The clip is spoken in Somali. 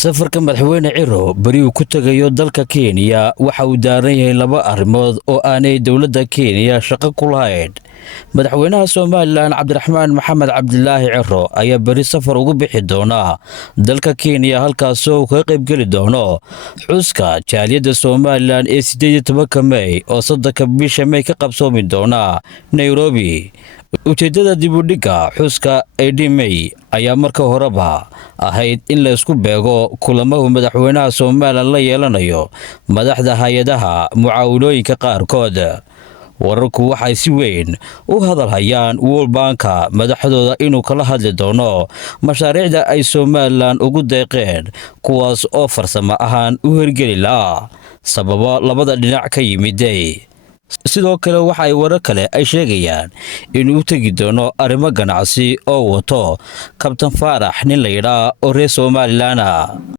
safarka madaxweyne Ciro bari uu ku tagayo dalka Kenya waxa uu daaran yahay laba arrimood oo aanay dawladda Kenya shaqo ku lahayn. Madaxweynaha Soomaaliland Cabdiraxmaan Maxamed Cabdilaahi Ciro ayaa bari safar ugu bixi doona dalka Kenya halkaas oo ka qayb gali doono xuska jaaliyadda Soomaaliland ee 18 May oo 3 bisha May ka qabsoomi doona Nairobi. ujeedada dib u dhigga xuska May ayaa marka horeba ahayd in la isku beego kulamada madaxweynaha Soomaaliland la yeelanayo madaxda hay'adaha mucaawinooyinka qaarkood. wararku waxay si weyn u hadalhayaan World Bank madaxdooda inuu kala hadli doono mashaariicda ay Soomaaliland ugu deeqeen kuwaas oo farsamo ahaan u hirgeli lahaa sababo labada dhinac ka yimiday. sidoo kale waxa ay warar kale ay sheegayaan inuu tagi doono arrimo ganacsi oo wato Kabtan Faarax nin la yiraahdo oo reer Soomaaliland